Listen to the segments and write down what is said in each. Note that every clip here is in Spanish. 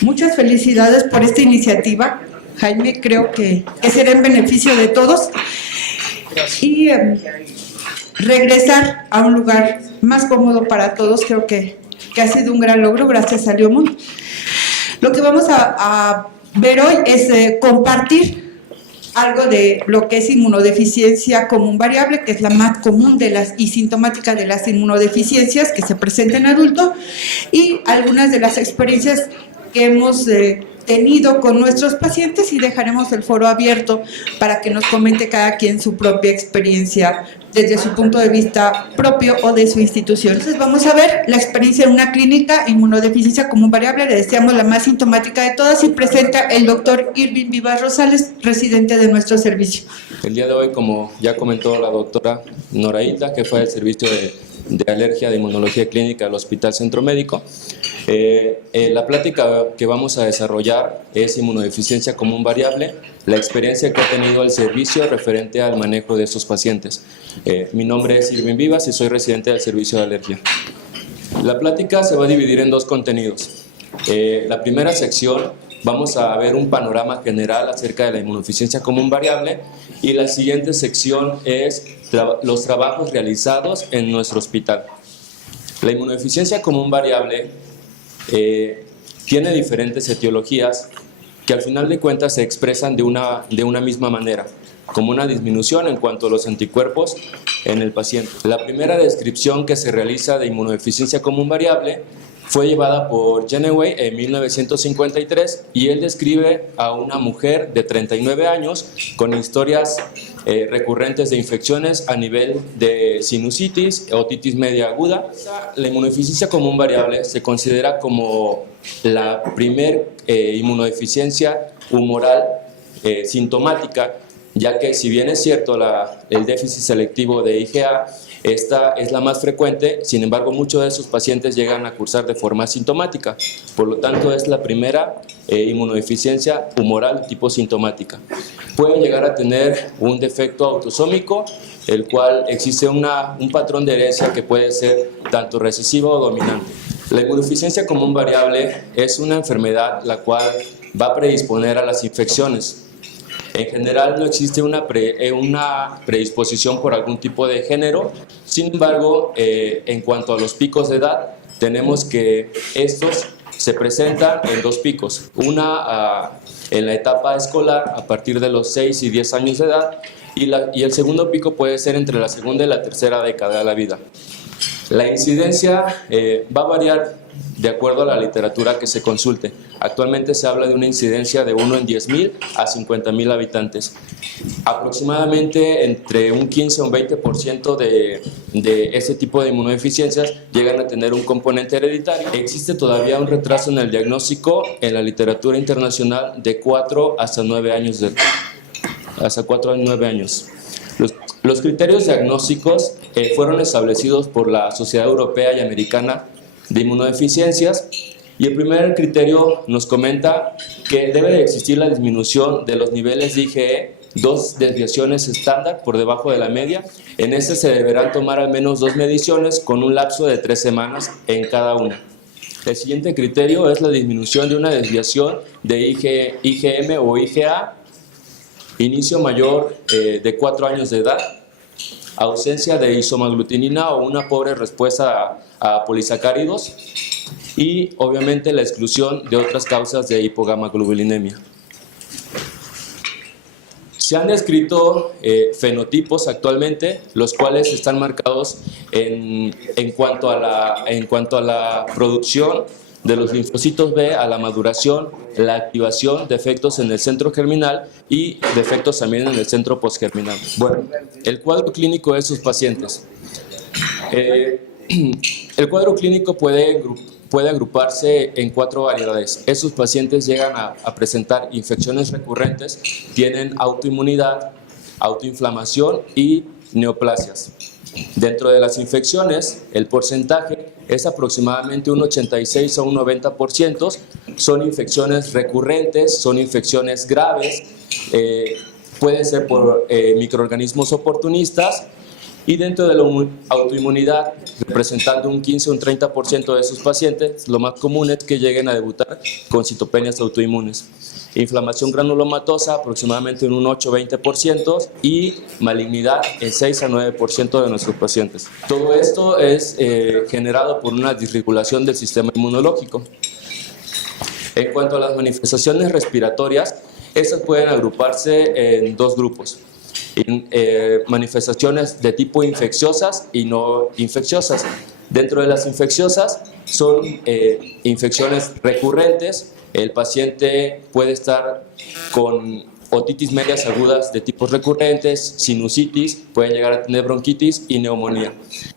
Muchas felicidades por esta iniciativa, Jaime. Creo que será en beneficio de todos. Y regresar a un lugar más cómodo para todos, creo que ha sido un gran logro gracias a Leomund. Lo que vamos a ver hoy es compartir algo de lo que es inmunodeficiencia común variable, que es la más común y sintomática de las inmunodeficiencias que se presenta en adulto, y algunas de las experiencias que hemos tenido con nuestros pacientes, y dejaremos el foro abierto para que nos comente cada quien su propia experiencia desde su punto de vista propio o de su institución. Entonces vamos a ver la experiencia en una clínica inmunodeficiencia común variable, le deseamos la más sintomática de todas, y presenta el doctor Irving Vivas Rosales, residente de nuestro servicio. El día de hoy, como ya comentó la doctora Norailda, que fue del servicio de alergia de inmunología clínica del Hospital Centro Médico, la plática que vamos a desarrollar es inmunodeficiencia común variable, la experiencia que ha tenido el servicio referente al manejo de estos pacientes. Mi nombre es Irving Vivas y soy residente del servicio de alergia. La plática se va a dividir en dos contenidos. La primera sección vamos a ver un panorama general acerca de la inmunodeficiencia común variable, y la siguiente sección es los trabajos realizados en nuestro hospital. La inmunodeficiencia común variable tiene diferentes etiologías que al final de cuentas se expresan de una misma manera, como una disminución en cuanto a los anticuerpos en el paciente. La primera descripción que se realiza de inmunodeficiencia común variable fue llevada por Geneway en 1953, y él describe a una mujer de 39 años con historias recurrentes de infecciones a nivel de sinusitis, otitis media aguda. La inmunodeficiencia común variable se considera como la primer inmunodeficiencia humoral sintomática, ya que si bien es cierto el déficit selectivo de IgA, esta es la más frecuente, sin embargo muchos de esos pacientes llegan a cursar de forma asintomática, por lo tanto es la primera inmunodeficiencia humoral tipo sintomática. Puede llegar a tener un defecto autosómico, el cual existe un patrón de herencia que puede ser tanto recesivo o dominante. La inmunodeficiencia común variable es una enfermedad la cual va a predisponer a las infecciones. En general no existe una predisposición por algún tipo de género, sin embargo, en cuanto a los picos de edad, tenemos que estos se presentan en dos picos, una en la etapa escolar a partir de los 6 y 10 años de edad, y el segundo pico puede ser entre la segunda y la tercera década de la vida. La incidencia va a variar de acuerdo a la literatura que se consulte. Actualmente se habla de una incidencia de 1 en 10,000 a 50,000 habitantes. Aproximadamente entre un 15 o un 20% de ese tipo de inmunodeficiencias llegan a tener un componente hereditario. Existe todavía un retraso en el diagnóstico en la literatura internacional de 4 hasta 9 años hasta 4 a 9 años. Los criterios diagnósticos fueron establecidos por la Sociedad Europea y Americana de Inmunodeficiencias, y el primer criterio nos comenta que debe de existir la disminución de los niveles de IgE, 2 desviaciones estándar por debajo de la media. En este se deberán tomar al menos 2 mediciones con un lapso de 3 semanas en cada una. El siguiente criterio es la disminución de una desviación de IgM o IgA, inicio mayor de 4 años de edad, ausencia de isomaglutinina o una pobre respuesta a polisacáridos, y obviamente la exclusión de otras causas de hipogamaglobulinemia. Se han descrito fenotipos actualmente, los cuales están marcados en cuanto a la producción de los linfocitos B, a la maduración, la activación, defectos en el centro germinal y defectos también en el centro postgerminal. Bueno, el cuadro clínico de sus pacientes. El cuadro clínico puede agruparse en 4 variedades. Esos pacientes llegan a presentar infecciones recurrentes, tienen autoinmunidad, autoinflamación y neoplasias. Dentro de las infecciones, el porcentaje es aproximadamente un 86 a un 90%. Son infecciones recurrentes, son infecciones graves, puede ser por microorganismos oportunistas, Y dentro de la autoinmunidad, representando un 15 o un 30% de sus pacientes, lo más común es que lleguen a debutar con citopenias autoinmunes. Inflamación granulomatosa aproximadamente en un 8-20% y malignidad en 6 a 9% de nuestros pacientes. Todo esto es generado por una disregulación del sistema inmunológico. En cuanto a las manifestaciones respiratorias, estas pueden agruparse en dos grupos. Manifestaciones de tipo infecciosas y no infecciosas. Dentro de las infecciosas son infecciones recurrentes. El paciente puede estar con otitis medias agudas de tipos recurrentes, sinusitis, pueden llegar a tener bronquitis y neumonía.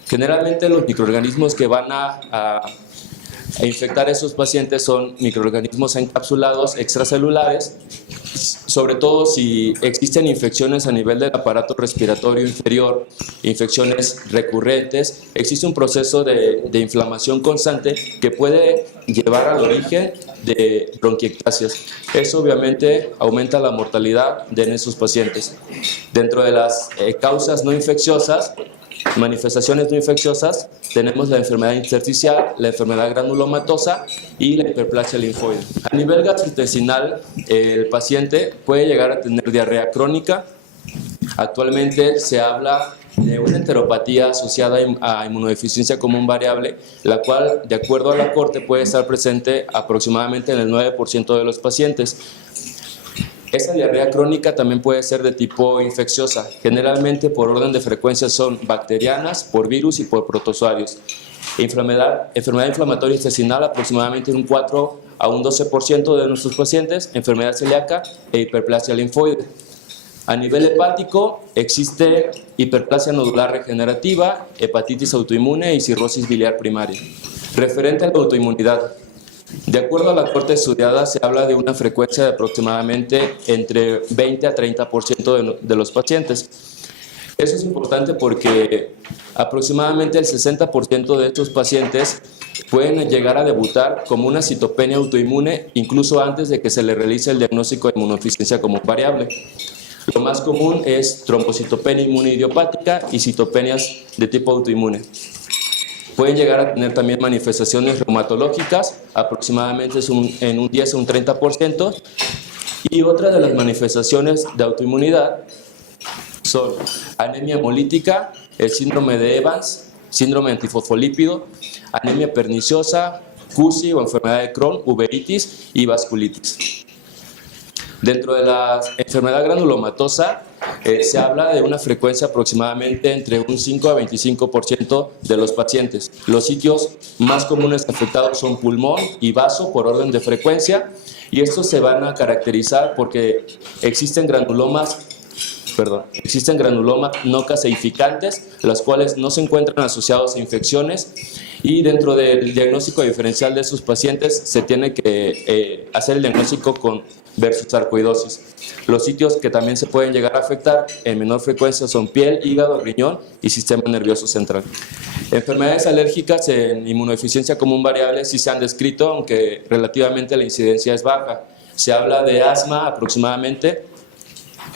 Generalmente los microorganismos que van a infectar a esos pacientes son microorganismos encapsulados extracelulares, sobre todo si existen infecciones a nivel del aparato respiratorio inferior, infecciones recurrentes, existe un proceso de inflamación constante que puede llevar al origen de bronquiectasias. Eso obviamente aumenta la mortalidad de esos pacientes. Dentro de las causas no infecciosas, manifestaciones no infecciosas, tenemos la enfermedad intersticial, la enfermedad granulomatosa y la hiperplasia linfoide. A nivel gastrointestinal, el paciente puede llegar a tener diarrea crónica. Actualmente se habla de una enteropatía asociada a inmunodeficiencia común variable, la cual, de acuerdo a la Corte, puede estar presente aproximadamente en el 9% de los pacientes. Esa diarrea crónica también puede ser de tipo infecciosa. Generalmente por orden de frecuencia son bacterianas, por virus y por protozoarios. Enfermedad inflamatoria intestinal aproximadamente en un 4 a un 12% de nuestros pacientes, enfermedad celíaca e hiperplasia linfoide. A nivel hepático existe hiperplasia nodular regenerativa, hepatitis autoinmune y cirrosis biliar primaria. Referente a la autoinmunidad, de acuerdo a la Corte estudiada, se habla de una frecuencia de aproximadamente entre 20 a 30% de los pacientes. Eso es importante porque aproximadamente el 60% de estos pacientes pueden llegar a debutar como una citopenia autoinmune incluso antes de que se le realice el diagnóstico de inmunodeficiencia común variable. Lo más común es trombocitopenia inmune idiopática y citopenias de tipo autoinmune. Pueden llegar a tener también manifestaciones reumatológicas, aproximadamente en un 10 a un 30%. Y otra de las manifestaciones de autoinmunidad son anemia hemolítica, el síndrome de Evans, síndrome antifosfolípido, anemia perniciosa, CUSI o enfermedad de Crohn, uveitis y vasculitis. Dentro de la enfermedad granulomatosa se habla de una frecuencia aproximadamente entre un 5 a 25% de los pacientes. Los sitios más comunes afectados son pulmón y vaso por orden de frecuencia, y estos se van a caracterizar porque existen granulomas no caseificantes, las cuales no se encuentran asociados a infecciones, y dentro del diagnóstico diferencial de sus pacientes se tiene que hacer el diagnóstico con versus sarcoidosis. Los sitios que también se pueden llegar a afectar en menor frecuencia son piel, hígado, riñón y sistema nervioso central. Enfermedades alérgicas en inmunodeficiencia común variable sí se han descrito, aunque relativamente la incidencia es baja. Se habla de asma aproximadamente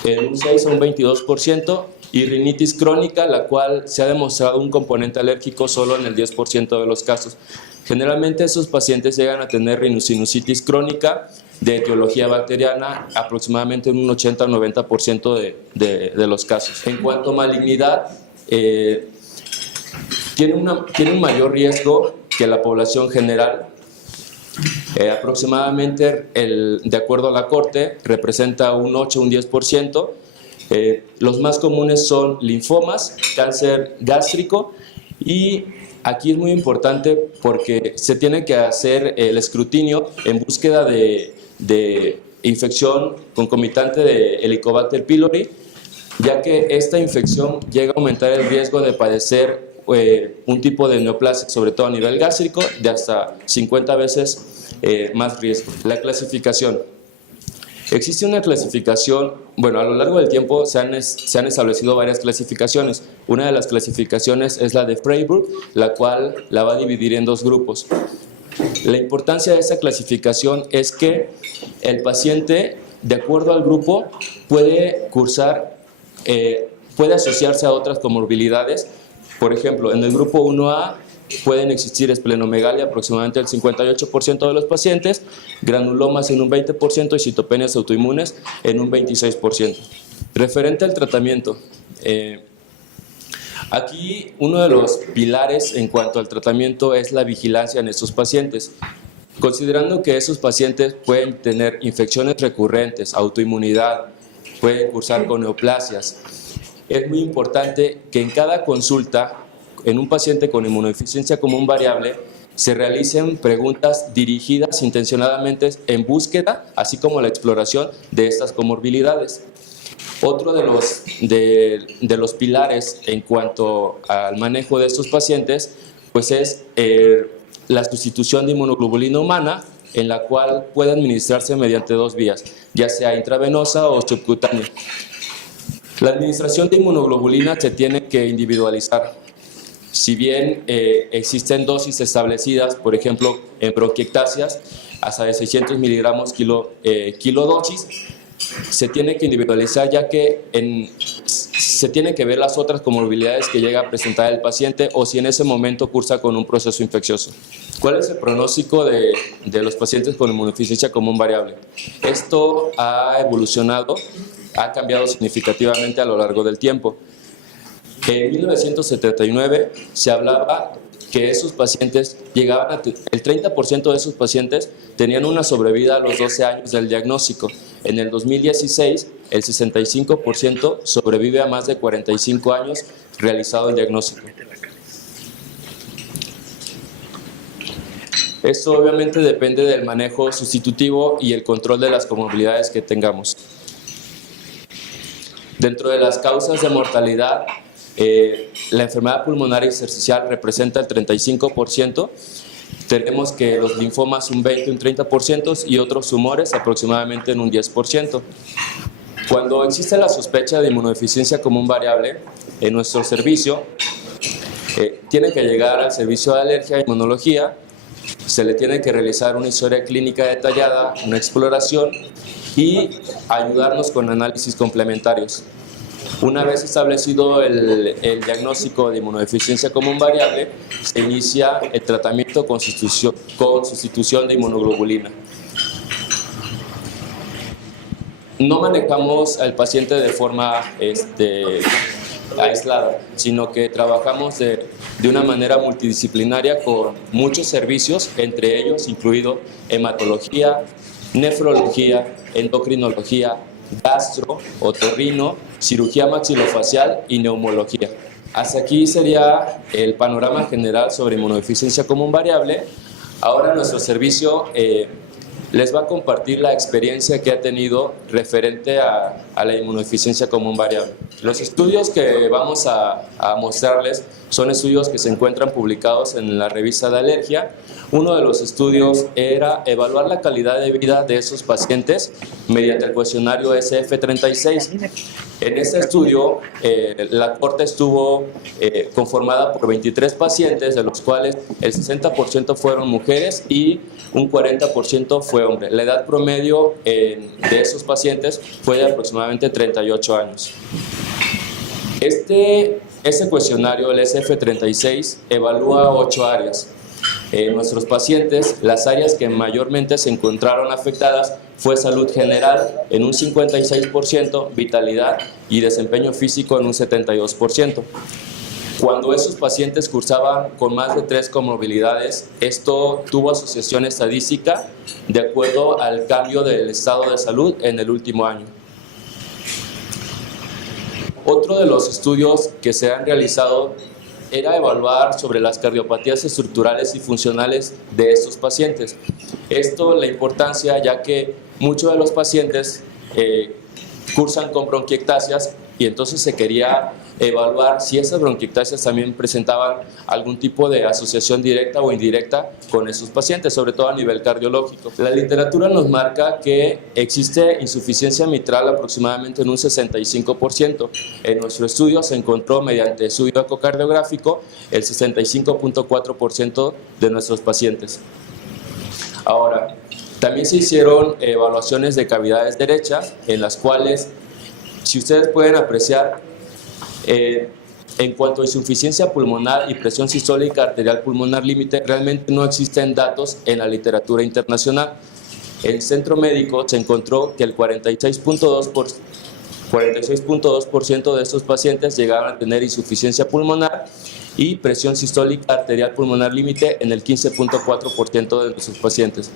en un 6 a un 22%, y rinitis crónica, la cual se ha demostrado un componente alérgico solo en el 10% de los casos. Generalmente esos pacientes llegan a tener rhinosinusitis crónica de etiología bacteriana aproximadamente en un 80 a 90% de los casos. En cuanto a malignidad, tiene un mayor riesgo que la población general. Aproximadamente, de acuerdo a la Corte, representa un 8 a un 10%. Los más comunes son linfomas, cáncer gástrico, y aquí es muy importante porque se tiene que hacer el escrutinio en búsqueda de infección concomitante de Helicobacter pylori, ya que esta infección llega a aumentar el riesgo de padecer un tipo de neoplasia, sobre todo a nivel gástrico, de hasta 50 veces más riesgo. La clasificación. Existe una clasificación, bueno, a lo largo del tiempo se han establecido varias clasificaciones. Una de las clasificaciones es la de Freiburg, la cual la va a dividir en dos grupos. La importancia de esta clasificación es que el paciente, de acuerdo al grupo, puede cursar puede asociarse a otras comorbilidades. Por ejemplo, en el grupo 1A pueden existir esplenomegalia aproximadamente el 58% de los pacientes, granulomas en un 20% y citopenias autoinmunes en un 26%. Referente al tratamiento, aquí uno de los pilares en cuanto al tratamiento es la vigilancia en estos pacientes. Considerando que esos pacientes pueden tener infecciones recurrentes, autoinmunidad, pueden cursar con neoplasias, es muy importante que en cada consulta, en un paciente con inmunodeficiencia común variable, se realicen preguntas dirigidas intencionadamente en búsqueda, así como la exploración de estas comorbilidades. Otro de los pilares en cuanto al manejo de estos pacientes, pues es la sustitución de inmunoglobulina humana, en la cual puede administrarse mediante 2 vías, ya sea intravenosa o subcutánea. La administración de inmunoglobulina se tiene que individualizar. Si bien existen dosis establecidas, por ejemplo, en bronquiectasias, hasta de 600 miligramos kilodosis, se tiene que individualizar, ya que se tiene que ver las otras comorbilidades que llega a presentar el paciente o si en ese momento cursa con un proceso infeccioso. ¿Cuál es el pronóstico de los pacientes con inmunodeficiencia común variable? Esto ha evolucionado, ha cambiado significativamente a lo largo del tiempo. En 1979 se hablaba que esos pacientes llegaban el 30% de esos pacientes tenían una sobrevida a los 12 años del diagnóstico. En el 2016, el 65% sobrevive a más de 45 años realizado el diagnóstico. Esto obviamente depende del manejo sustitutivo y el control de las comorbilidades que tengamos. Dentro de las causas de mortalidad, la enfermedad pulmonar intersticial representa el 35%, tenemos que los linfomas un 20, un 30% y otros tumores aproximadamente en un 10%. Cuando existe la sospecha de inmunodeficiencia común variable, en nuestro servicio tiene que llegar al servicio de alergia e inmunología, se le tiene que realizar una historia clínica detallada, una exploración y ayudarnos con análisis complementarios. Una vez establecido el diagnóstico de inmunodeficiencia común variable, se inicia el tratamiento con sustitución de inmunoglobulina. No manejamos al paciente de forma aislada, sino que trabajamos de una manera multidisciplinaria con muchos servicios, entre ellos incluido hematología, nefrología, endocrinología, gastro, otorrino, cirugía maxilofacial y neumología. Hasta aquí sería el panorama general sobre inmunodeficiencia común variable. Ahora nuestro servicio les va a compartir la experiencia que ha tenido referente a la inmunodeficiencia común variable. Los estudios que vamos a mostrarles son estudios que se encuentran publicados en la revista de alergia. Uno de los estudios era evaluar la calidad de vida de esos pacientes mediante el cuestionario SF36. En este estudio, la corte estuvo conformada por 23 pacientes, de los cuales el 60% fueron mujeres y un 40% fue hombre. La edad promedio de esos pacientes fue de aproximadamente 38 años. Ese cuestionario, el SF36, evalúa 8 áreas. En nuestros pacientes, las áreas que mayormente se encontraron afectadas fue salud general en un 56%, vitalidad y desempeño físico en un 72%. Cuando esos pacientes cursaban con más de 3 comorbilidades, esto tuvo asociación estadística de acuerdo al cambio del estado de salud en el último año. Otro de los estudios que se han realizado era evaluar sobre las cardiopatías estructurales y funcionales de estos pacientes. Esto, la importancia, ya que muchos de los pacientes cursan con bronquiectasias y entonces se quería evaluar si esas bronquiectasias también presentaban algún tipo de asociación directa o indirecta con esos pacientes, sobre todo a nivel cardiológico. La literatura nos marca que existe insuficiencia mitral aproximadamente en un 65%. En nuestro estudio se encontró mediante estudio ecocardiográfico el 65.4% de nuestros pacientes. Ahora, también se hicieron evaluaciones de cavidades derechas en las cuales, si ustedes pueden apreciar, En cuanto a insuficiencia pulmonar y presión sistólica arterial pulmonar límite, realmente no existen datos en la literatura internacional. En el centro médico se encontró que el 46.2% de estos pacientes llegaron a tener insuficiencia pulmonar y presión sistólica arterial pulmonar límite en el 15.4% de nuestros pacientes.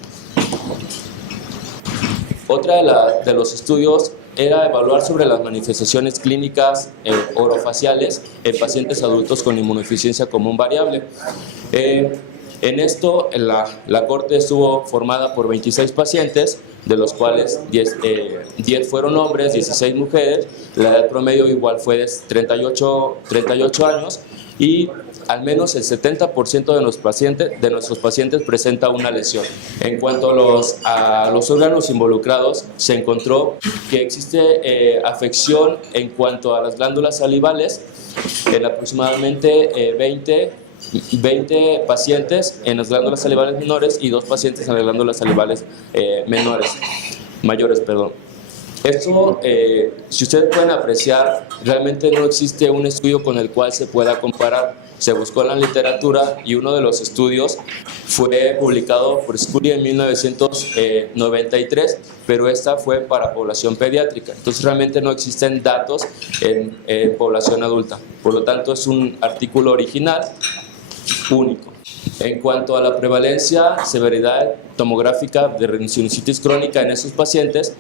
Otra de los estudios era evaluar sobre las manifestaciones clínicas orofaciales en pacientes adultos con inmunodeficiencia común variable. En esto, la corte estuvo formada por 26 pacientes, de los cuales 10 fueron hombres, 16 mujeres. La edad promedio igual fue de 38 años y al menos el 70% de nuestros pacientes presenta una lesión. En cuanto a los órganos involucrados, se encontró que existe afección en cuanto a las glándulas salivales en aproximadamente 20 pacientes en las glándulas salivales menores y 2 pacientes en las glándulas salivales mayores. Esto, si ustedes pueden apreciar, realmente no existe un estudio con el cual se pueda comparar. Se buscó en la literatura y uno de los estudios fue publicado por Scully en 1993, pero esta fue para población pediátrica. Entonces realmente no existen datos en población adulta. Por lo tanto, es un artículo original único. En cuanto a la prevalencia, severidad tomográfica de rhinosinusitis crónica en esos pacientes,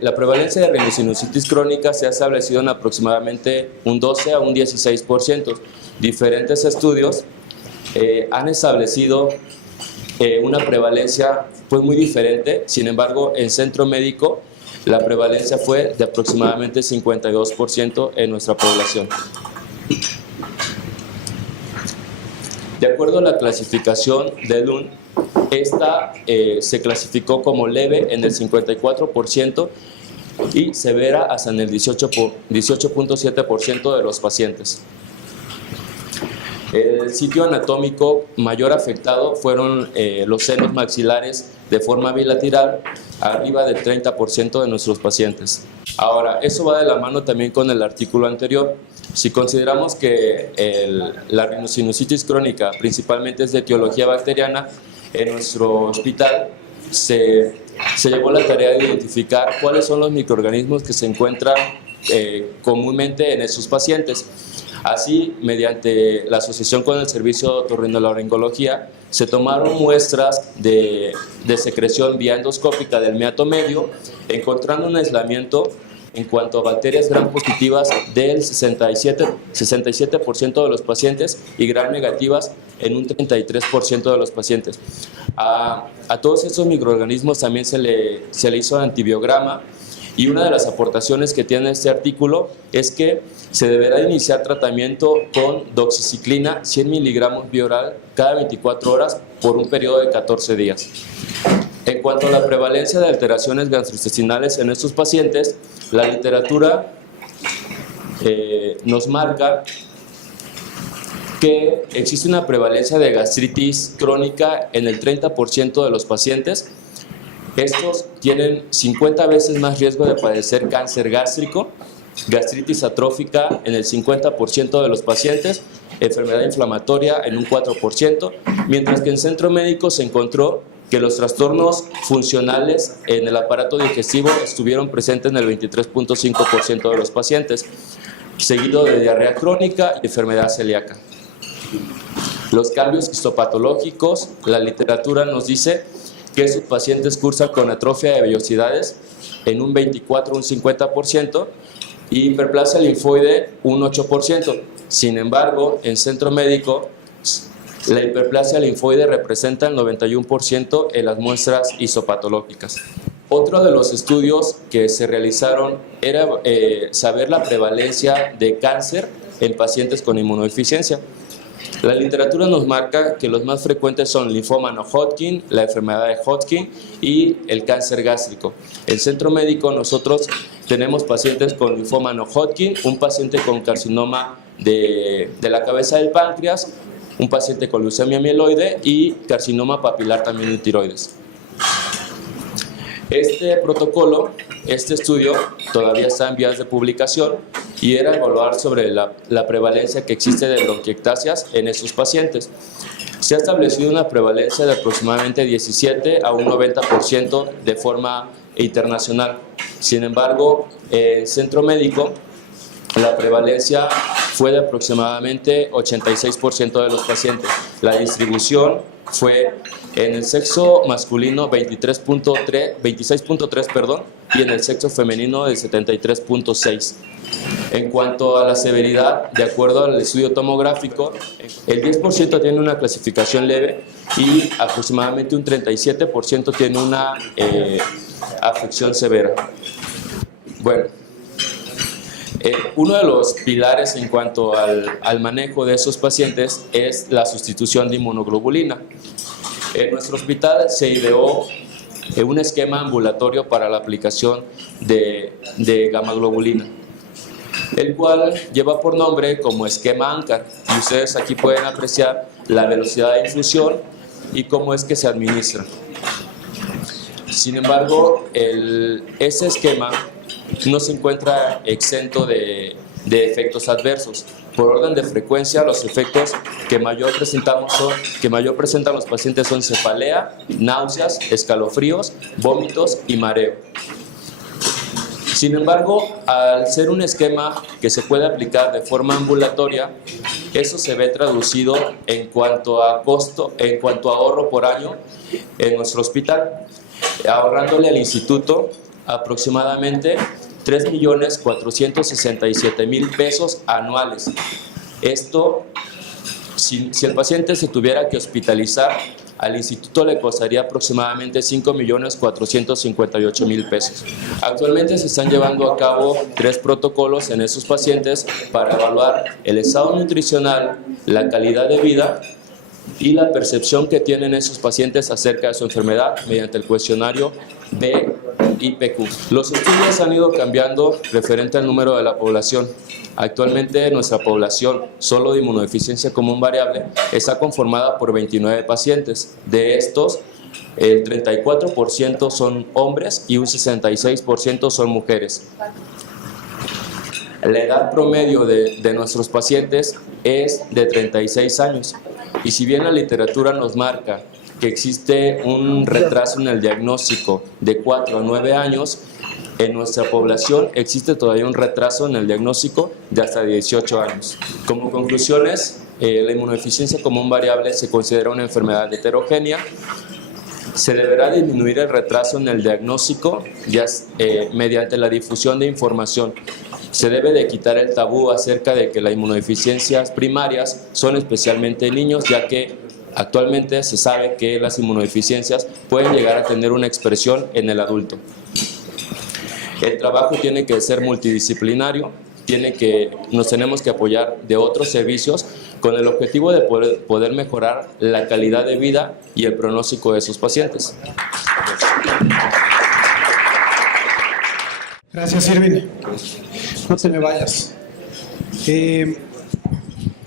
la prevalencia de rhinosinusitis crónica se ha establecido en aproximadamente un 12 a un 16%. Diferentes estudios han establecido una prevalencia pues muy diferente. Sin embargo, en centro médico la prevalencia fue de aproximadamente 52% en nuestra población. De acuerdo a la clasificación de Lund, esta se clasificó como leve en el 54% y severa hasta en el 18.7% de los pacientes. El sitio anatómico mayor afectado fueron los senos maxilares de forma bilateral, arriba del 30% de nuestros pacientes. Ahora, eso va de la mano también con el artículo anterior. Si consideramos que la rhinosinusitis crónica principalmente es de etiología bacteriana, en nuestro hospital se llevó la tarea de identificar cuáles son los microorganismos que se encuentran comúnmente en esos pacientes. Así, mediante la asociación con el servicio de otorrinolaringología, se tomaron muestras de secreción vía endoscópica del meato medio, encontrando un aislamiento en cuanto a bacterias gram positivas del 67% de los pacientes y gram negativas en un 33% de los pacientes. A todos estos microorganismos también se le hizo antibiograma, y una de las aportaciones que tiene este artículo es que se deberá iniciar tratamiento con doxiciclina 100 miligramos vía oral cada 24 horas por un periodo de 14 días. En cuanto a la prevalencia de alteraciones gastrointestinales en estos pacientes, la literatura nos marca que existe una prevalencia de gastritis crónica en el 30% de los pacientes. Estos tienen 50 veces más riesgo de padecer cáncer gástrico, gastritis atrófica en el 50% de los pacientes, enfermedad inflamatoria en un 4%, mientras que en centro médico se encontró que los trastornos funcionales en el aparato digestivo estuvieron presentes en el 23.5% de los pacientes, seguido de diarrea crónica y enfermedad celíaca. Los cambios histopatológicos, la literatura nos dice que sus pacientes cursan con atrofia de vellosidades en un 24 o un 50% y hiperplasia linfoide un 8%. Sin embargo, en centro médico, la hiperplasia linfoide representa el 91% en las muestras histopatológicas. Otro de los estudios que se realizaron era saber la prevalencia de cáncer en pacientes con inmunodeficiencia. La literatura nos marca que los más frecuentes son linfoma no Hodgkin, la enfermedad de Hodgkin y el cáncer gástrico. En el centro médico nosotros tenemos pacientes con linfoma no Hodgkin, un paciente con carcinoma de la cabeza del páncreas, un paciente con leucemia mieloide y carcinoma papilar también de tiroides. Este protocolo, este estudio, todavía está en vías de publicación y era evaluar sobre la prevalencia que existe de bronquiectasias en estos pacientes. Se ha establecido una prevalencia de aproximadamente 17 a un 90% de forma internacional. Sin embargo, en el centro médico, la prevalencia fue de aproximadamente 86% de los pacientes. La distribución fue en el sexo masculino 26.3, y en el sexo femenino de 73.6. En cuanto a la severidad, de acuerdo al estudio tomográfico, el 10% tiene una clasificación leve y aproximadamente un 37% tiene una afección severa. Bueno, uno de los pilares en cuanto al manejo de esos pacientes es la sustitución de inmunoglobulina. En nuestro hospital se ideó un esquema ambulatorio para la aplicación de gamma-globulina, el cual lleva por nombre como esquema ANCAR, y ustedes aquí pueden apreciar la velocidad de infusión y cómo es que se administra. Sin embargo, ese esquema no se encuentra exento de efectos adversos. Por orden de frecuencia, los efectos que mayor presentan los pacientes son cefalea, náuseas, escalofríos, vómitos y mareo. Sin embargo, al ser un esquema que se puede aplicar de forma ambulatoria, eso se ve traducido en cuanto a costo, en cuanto a ahorro por año en nuestro hospital, ahorrándole al instituto aproximadamente 3.467.000 pesos anuales. Esto, si el paciente se tuviera que hospitalizar, al instituto le costaría aproximadamente 5.458.000 pesos. Actualmente se están llevando a cabo 3 protocolos en esos pacientes para evaluar el estado nutricional, la calidad de vida y la percepción que tienen esos pacientes acerca de su enfermedad mediante el cuestionario BIPQ. Los estudios han ido cambiando referente al número de la población. Actualmente nuestra población, solo de inmunodeficiencia común variable, está conformada por 29 pacientes. De estos, el 34% son hombres y un 66% son mujeres. La edad promedio de nuestros pacientes es de 36 años. Y si bien la literatura nos marca que existe un retraso en el diagnóstico de 4 a 9 años, en nuestra población existe todavía un retraso en el diagnóstico de hasta 18 años. Como conclusiones, la inmunodeficiencia común variable se considera una enfermedad heterogénea. Se deberá disminuir el retraso en el diagnóstico mediante la difusión de información. Se debe de quitar el tabú acerca de que las inmunodeficiencias primarias son especialmente en niños, ya que actualmente se sabe que las inmunodeficiencias pueden llegar a tener una expresión en el adulto. El trabajo tiene que ser multidisciplinario, nos tenemos que apoyar de otros servicios con el objetivo de poder mejorar la calidad de vida y el pronóstico de esos pacientes. Gracias, Irving. No te me vayas.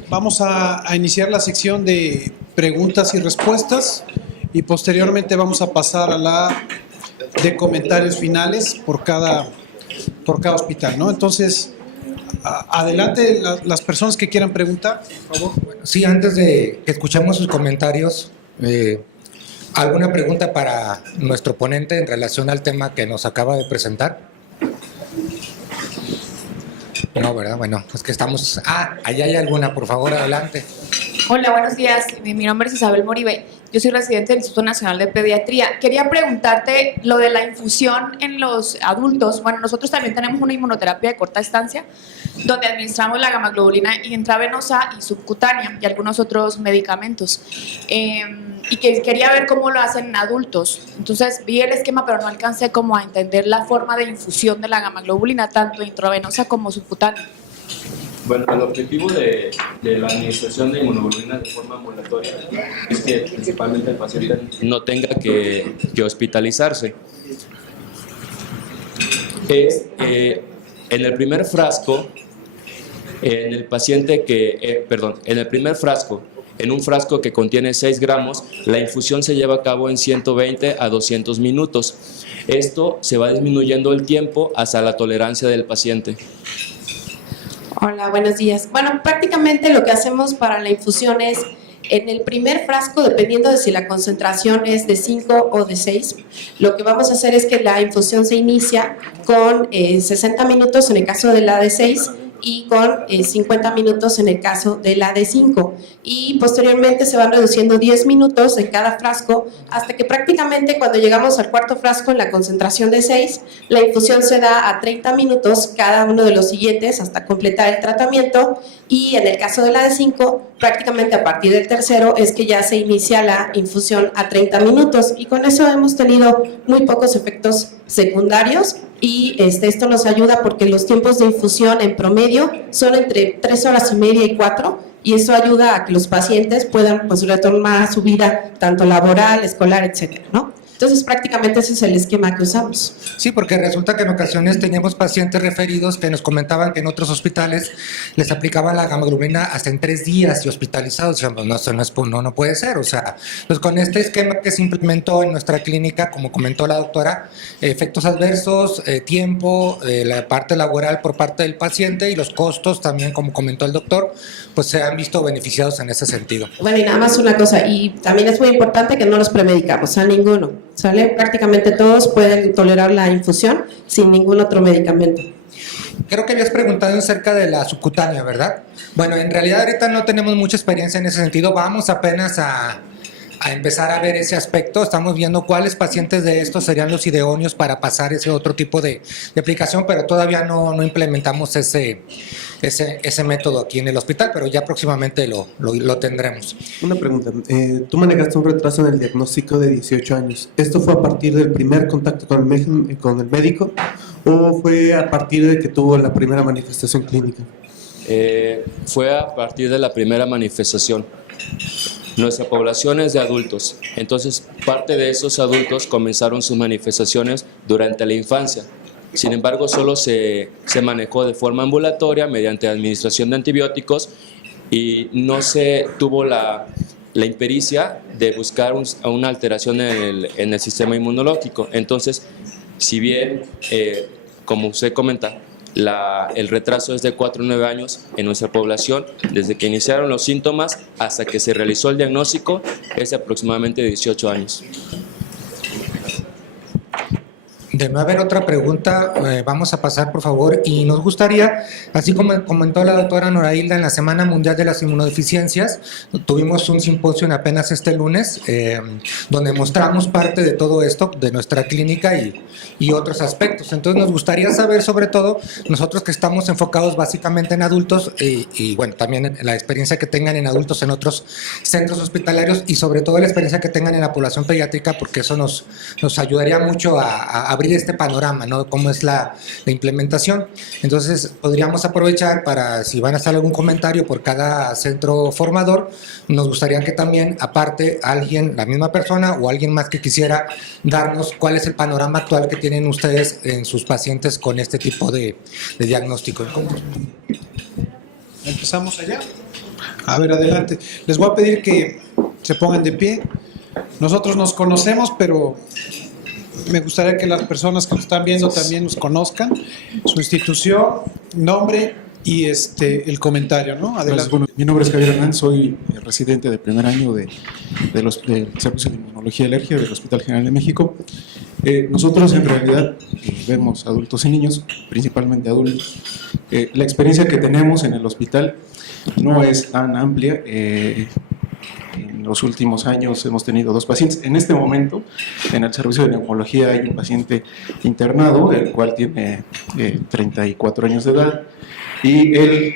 Vamos a iniciar la sección de preguntas y respuestas y posteriormente vamos a pasar a la de comentarios finales por cada hospital, ¿no? Entonces, adelante las personas que quieran preguntar, por favor. Sí, antes de que escuchemos sus comentarios, ¿alguna pregunta para nuestro ponente en relación al tema que nos acaba de presentar? No, ¿verdad? Bueno, es que estamos... allá hay alguna, por favor, adelante. Hola, buenos días. Mi nombre es Isabel Moribe. Yo soy residente del Instituto Nacional de Pediatría. Quería preguntarte lo de la infusión en los adultos. Bueno, nosotros también tenemos una inmunoterapia de corta estancia donde administramos la gamma-globulina intravenosa y subcutánea y algunos otros medicamentos. Y que quería ver cómo lo hacen en adultos. Entonces vi el esquema, pero no alcancé como a entender la forma de infusión de la gamma-globulina, tanto intravenosa como subcutánea. Bueno, el objetivo de la administración de inmunoglobulina de forma ambulatoria es que principalmente el paciente no tenga que hospitalizarse. En el primer frasco, en un frasco que contiene 6 gramos, la infusión se lleva a cabo en 120 a 200 minutos. Esto se va disminuyendo el tiempo hasta la tolerancia del paciente. Hola, buenos días. Bueno, prácticamente lo que hacemos para la infusión es, en el primer frasco, dependiendo de si la concentración es de 5 o de 6, lo que vamos a hacer es que la infusión se inicia con 60 minutos en el caso de la de 6 y con 50 minutos en el caso de la de 5. Y posteriormente se van reduciendo 10 minutos en cada frasco hasta que prácticamente cuando llegamos al cuarto frasco en la concentración de 6, la infusión se da a 30 minutos cada uno de los siguientes hasta completar el tratamiento. Y en el caso de la de 5, prácticamente a partir del tercero es que ya se inicia la infusión a 30 minutos y con eso hemos tenido muy pocos efectos secundarios y esto nos ayuda porque los tiempos de infusión en promedio son entre 3 horas y media y 4 y eso ayuda a que los pacientes puedan pues retomar a su vida tanto laboral, escolar, etcétera, ¿no? Entonces, prácticamente ese es el esquema que usamos. Sí, porque resulta que en ocasiones teníamos pacientes referidos que nos comentaban que en otros hospitales les aplicaban la gamaglobulina hasta en 3 días y hospitalizados. Decíamos, no, eso no puede ser. O sea, pues con este esquema que se implementó en nuestra clínica, como comentó la doctora, efectos adversos, tiempo, la parte laboral por parte del paciente y los costos también, como comentó el doctor, pues se han visto beneficiados en ese sentido. Bueno, y nada más una cosa, y también es muy importante que no los premedicamos, a ninguno. ¿Sale? Prácticamente todos pueden tolerar la infusión sin ningún otro medicamento. Creo que habías preguntado acerca de la subcutánea, ¿verdad? Bueno, en realidad ahorita no tenemos mucha experiencia en ese sentido, vamos apenas a empezar a ver ese aspecto, estamos viendo cuáles pacientes de estos serían los idóneos para pasar ese otro tipo de aplicación, pero todavía no implementamos ese método aquí en el hospital, pero ya próximamente lo tendremos. Una pregunta, tú manejaste un retraso en el diagnóstico de 18 años, ¿esto fue a partir del primer contacto con el médico o fue a partir de que tuvo la primera manifestación clínica? Fue a partir de la primera manifestación. Nuestra población es de adultos, entonces parte de esos adultos comenzaron sus manifestaciones durante la infancia. Sin embargo, solo se manejó de forma ambulatoria mediante administración de antibióticos y no se tuvo la impericia de buscar una alteración en el sistema inmunológico. Entonces, si bien, como usted comenta, el retraso es de 4 a 9 años en nuestra población, desde que iniciaron los síntomas hasta que se realizó el diagnóstico es de aproximadamente 18 años. De no haber otra pregunta, vamos a pasar, por favor, y nos gustaría, así como comentó la doctora Norailda, en la Semana Mundial de las Inmunodeficiencias, tuvimos un simposio apenas este lunes, donde mostramos parte de todo esto, de nuestra clínica y otros aspectos. Entonces nos gustaría saber, sobre todo, nosotros que estamos enfocados básicamente en adultos, y bueno, también en la experiencia que tengan en adultos en otros centros hospitalarios, y sobre todo la experiencia que tengan en la población pediátrica, porque eso nos ayudaría mucho a abrir este panorama, ¿no? Cómo es la implementación. Entonces, podríamos aprovechar para, si van a hacer algún comentario por cada centro formador, nos gustaría que también, aparte, alguien, la misma persona o alguien más que quisiera darnos cuál es el panorama actual que tienen ustedes en sus pacientes con este tipo de diagnóstico. Empezamos allá. A ver, adelante. Les voy a pedir que se pongan de pie. Nosotros nos conocemos, pero me gustaría que las personas que nos están viendo también nos conozcan, su institución, nombre y el comentario, ¿no? Adelante. Bueno, mi nombre es Javier Hernández, soy residente de primer año del Servicio de Inmunología y Alergia del Hospital General de México. Nosotros en realidad vemos adultos y niños, principalmente adultos. La experiencia que tenemos en el hospital no es tan amplia. En los últimos años hemos tenido 2 pacientes. En este momento, en el servicio de neumología hay un paciente internado, el cual tiene 34 años de edad, y él,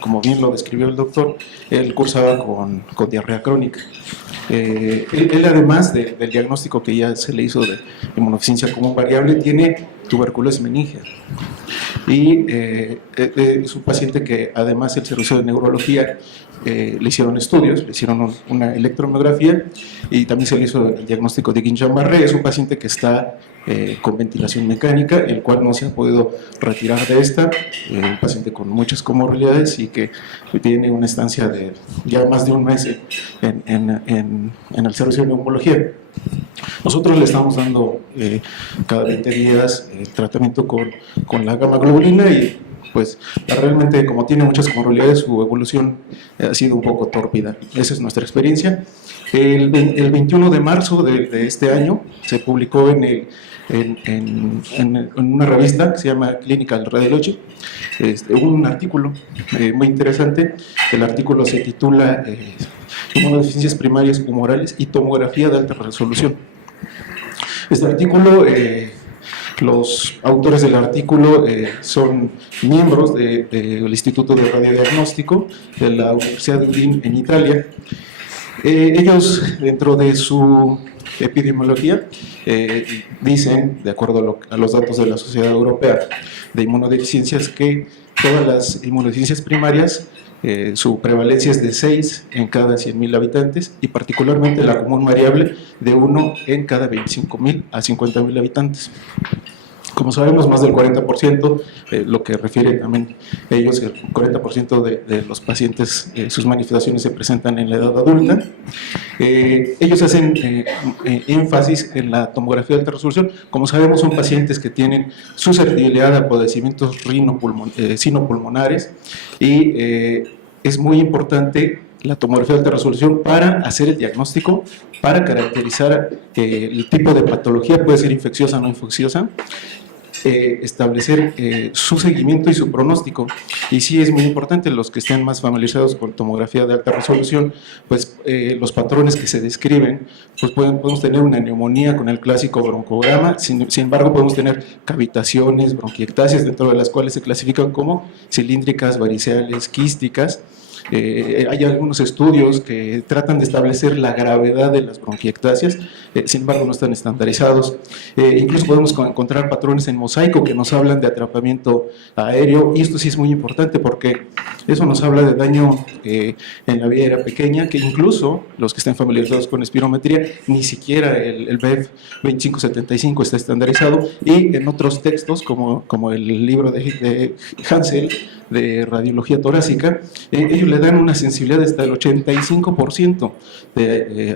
como bien lo describió el doctor, él cursaba con diarrea crónica. Él además del diagnóstico que ya se le hizo de inmunodeficiencia común variable, tiene tuberculosis meningea. Y es un paciente que además el servicio de neurología le hicieron estudios, le hicieron una electromiografía y también se le hizo el diagnóstico de Guillain-Barré. Es un paciente que está con ventilación mecánica, el cual no se ha podido retirar de esta, un paciente con muchas comorbilidades y que tiene una estancia de ya más de un mes en el servicio de neumología. Nosotros le estamos dando cada 20 días el tratamiento con la gamaglobulina y pues realmente como tiene muchas comorbilidades, su evolución ha sido un poco tórpida. Esa es nuestra experiencia. El 21 de marzo de este año se publicó en una revista que se llama Clinical Radiology un artículo muy interesante. El artículo se titula Inmunodeficiencias primarias humorales y tomografía de alta resolución. Este artículo, los autores del artículo son miembros del Instituto de Radiodiagnóstico de la Universidad de Udine en Italia. Ellos, dentro de su epidemiología, dicen, de acuerdo a los datos de la Sociedad Europea de Inmunodeficiencias, que todas las inmunodeficiencias primarias, su prevalencia es de 6 en cada 100.000 habitantes y particularmente la común variable de 1 en cada 25.000 a 50.000 habitantes. Como sabemos, más del 40%, lo que refiere también ellos, el 40% de los pacientes, sus manifestaciones se presentan en la edad adulta. Ellos hacen énfasis en la tomografía de alta resolución. Como sabemos, son pacientes que tienen susceptibilidad a padecimientos sinopulmonares y es muy importante la tomografía de alta resolución para hacer el diagnóstico, para caracterizar el tipo de patología, puede ser infecciosa o no infecciosa, establecer su seguimiento y su pronóstico. Y sí es muy importante, los que estén más familiarizados con tomografía de alta resolución, pues los patrones que se describen, pues podemos tener una neumonía con el clásico broncograma, sin embargo podemos tener cavitaciones, bronquiectasias, dentro de las cuales se clasifican como cilíndricas, variceales, quísticas. Hay algunos estudios que tratan de establecer la gravedad de las bronquiectasias, sin embargo no están estandarizados. Incluso podemos encontrar patrones en mosaico que nos hablan de atrapamiento aéreo, y esto sí es muy importante porque eso nos habla de daño en la vía aérea pequeña, que incluso los que estén familiarizados con espirometría, ni siquiera el BEF 2575 está estandarizado, y en otros textos como el libro de Hansel de radiología torácica, ellos le dan una sensibilidad de hasta el 85%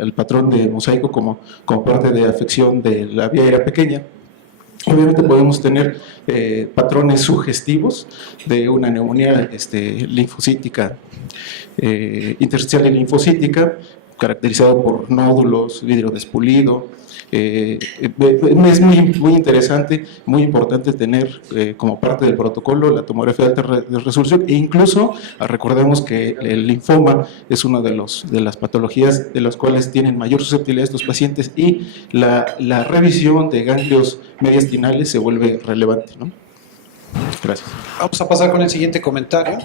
al patrón de mosaico como parte de afección de la vía aérea pequeña. Obviamente podemos tener patrones sugestivos de una neumonía linfocítica, intersticial y linfocítica, caracterizado por nódulos, vidrio despulido. Es muy interesante, muy importante tener como parte del protocolo la tomografía de alta resolución, e incluso recordemos que el linfoma es una de las patologías de las cuales tienen mayor susceptibilidad estos pacientes, y la revisión de ganglios mediastinales se vuelve relevante, ¿no? Gracias. Vamos a pasar con el siguiente comentario.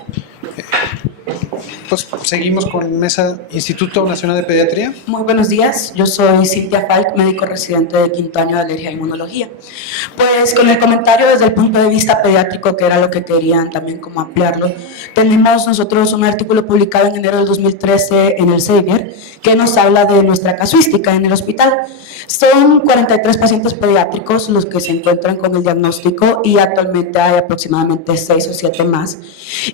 Pues seguimos con Mesa Instituto Nacional de Pediatría. Muy buenos días, yo soy Cintia Falk, médico residente de quinto año de alergia e inmunología. Pues con el comentario desde el punto de vista pediátrico, que era lo que querían también como ampliarlo, tenemos nosotros un artículo publicado en enero del 2013 en el Xavier que nos habla de nuestra casuística en el hospital. Son 43 pacientes pediátricos los que se encuentran con el diagnóstico, y actualmente hay aproximadamente 6 o 7 más.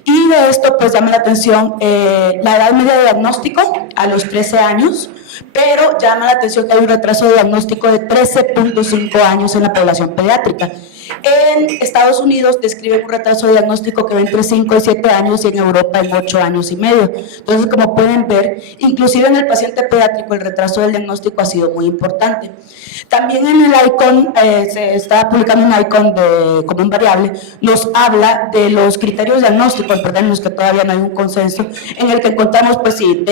Y de esto pues llama la atención la edad media de diagnóstico a los 13 años, pero llama la atención que hay un retraso de diagnóstico de 13.5 años en la población pediátrica. En Estados Unidos describen un retraso de diagnóstico que va entre 5 y 7 años, y en Europa en 8 años y medio. Entonces, como pueden ver, inclusive en el paciente pediátrico el retraso del diagnóstico ha sido muy importante. También en el ICON, se está publicando un ICON como un variable, nos habla de los criterios diagnósticos, ¿verdad?, en los que todavía no hay un consenso, en el que encontramos, pues sí,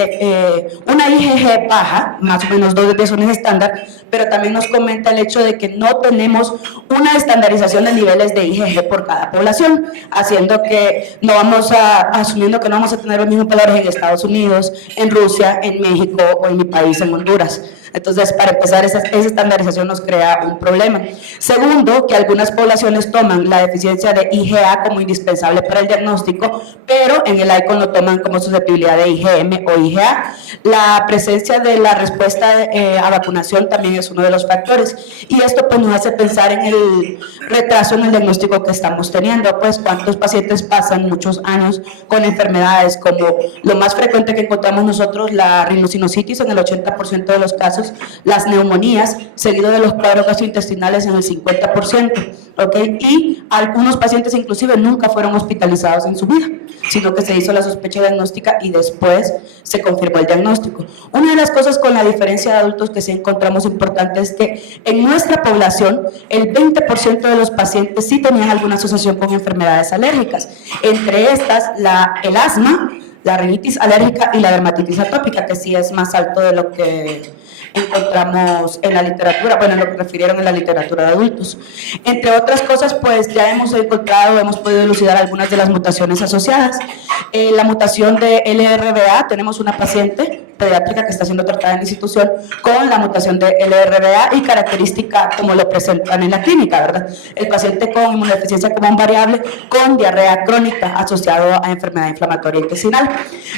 una IgG baja, más o menos 2 desviaciones estándar, pero también nos comenta el hecho de que no tenemos una estandarización de niveles de IgG por cada población, haciendo que asumiendo que no vamos a tener los mismos valores en Estados Unidos, en Rusia, en México o en mi país, en Honduras. Entonces, para empezar, esa estandarización nos crea un problema. Segundo, que algunas poblaciones toman la deficiencia de IgA como indispensable para el diagnóstico, pero en el ICON lo toman como susceptibilidad de IgM o IgA. La presencia de la respuesta a vacunación también es uno de los factores, y esto pues nos hace pensar en el retraso en el diagnóstico que estamos teniendo. Pues cuántos pacientes pasan muchos años con enfermedades como lo más frecuente que encontramos nosotros, la rinocinositis en el 80% de los casos, respiratorios, las neumonías, seguido de los cuadros gastrointestinales en el 50%, ¿ok? Y algunos pacientes inclusive nunca fueron hospitalizados en su vida, sino que se hizo la sospecha diagnóstica y después se confirmó el diagnóstico. Una de las cosas con la diferencia de adultos que sí encontramos importante es que en nuestra población el 20% de los pacientes sí tenían alguna asociación con enfermedades alérgicas, entre estas el asma, la rinitis alérgica y la dermatitis atópica, que sí es más alto de lo que encontramos en la literatura, bueno, en lo que refirieron en la literatura de adultos. Entre otras cosas, pues ya hemos encontrado, hemos podido elucidar algunas de las mutaciones asociadas. La mutación de LRBA, tenemos una paciente pediátrica que está siendo tratada en la institución con la mutación de LRBA y característica como lo presentan en la clínica, ¿verdad? El paciente con inmunodeficiencia común variable con diarrea crónica asociado a enfermedad inflamatoria intestinal.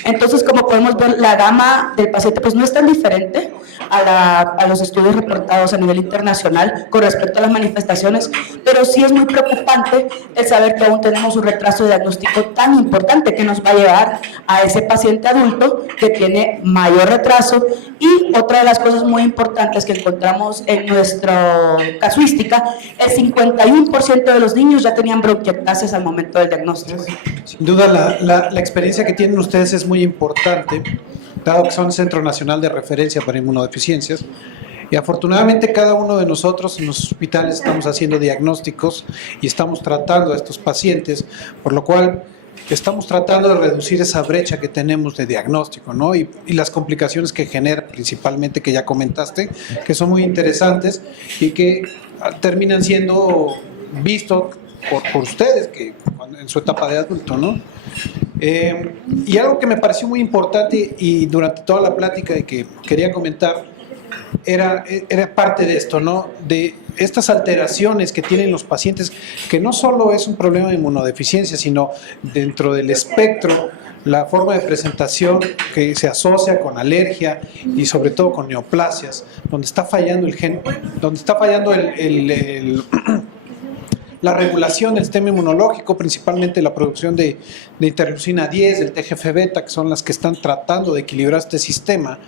Entonces, como podemos ver, la gama del paciente pues no es tan diferente a los estudios reportados a nivel internacional con respecto a las manifestaciones, pero sí es muy preocupante el saber que aún tenemos un retraso diagnóstico tan importante que nos va a llevar a ese paciente adulto que tiene mayor retraso. Y otra de las cosas muy importantes que encontramos en nuestra casuística, el 51% de los niños ya tenían bronquiectasis al momento del diagnóstico. Sin duda la experiencia que tienen ustedes es muy importante, dado que son el Centro Nacional de Referencia para Inmunodeficiencias, y afortunadamente cada uno de nosotros en los hospitales estamos haciendo diagnósticos y estamos tratando a estos pacientes, por lo cual estamos tratando de reducir esa brecha que tenemos de diagnóstico, ¿no? Y las complicaciones que genera, principalmente, que ya comentaste, que son muy interesantes y que terminan siendo vistos por ustedes que en su etapa de adulto, ¿no? Y algo que me pareció muy importante y durante toda la plática y que quería comentar era parte de esto, ¿no? De estas alteraciones que tienen los pacientes, que no solo es un problema de inmunodeficiencia, sino dentro del espectro, la forma de presentación que se asocia con alergia y sobre todo con neoplasias, donde está fallando el gen, donde está fallando la regulación del sistema inmunológico, principalmente la producción de interleucina 10, del TGF-beta, que son las que están tratando de equilibrar este sistema,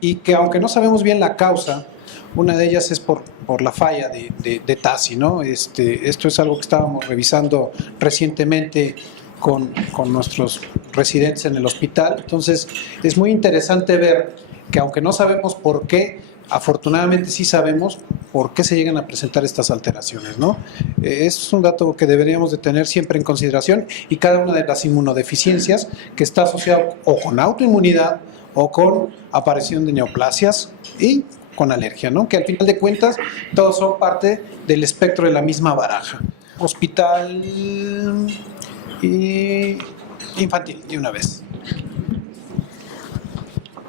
y que aunque no sabemos bien la causa, una de ellas es por la falla de TACI, ¿no? Esto es algo que estábamos revisando recientemente con nuestros residentes en el hospital. Entonces, es muy interesante ver que aunque no sabemos por qué, afortunadamente sí sabemos por qué se llegan a presentar estas alteraciones, ¿no? Es un dato que deberíamos de tener siempre en consideración, y cada una de las inmunodeficiencias que está asociado o con autoinmunidad o con aparición de neoplasias y con alergia, ¿no? Que al final de cuentas todos son parte del espectro de la misma baraja. Hospital y infantil, de una vez.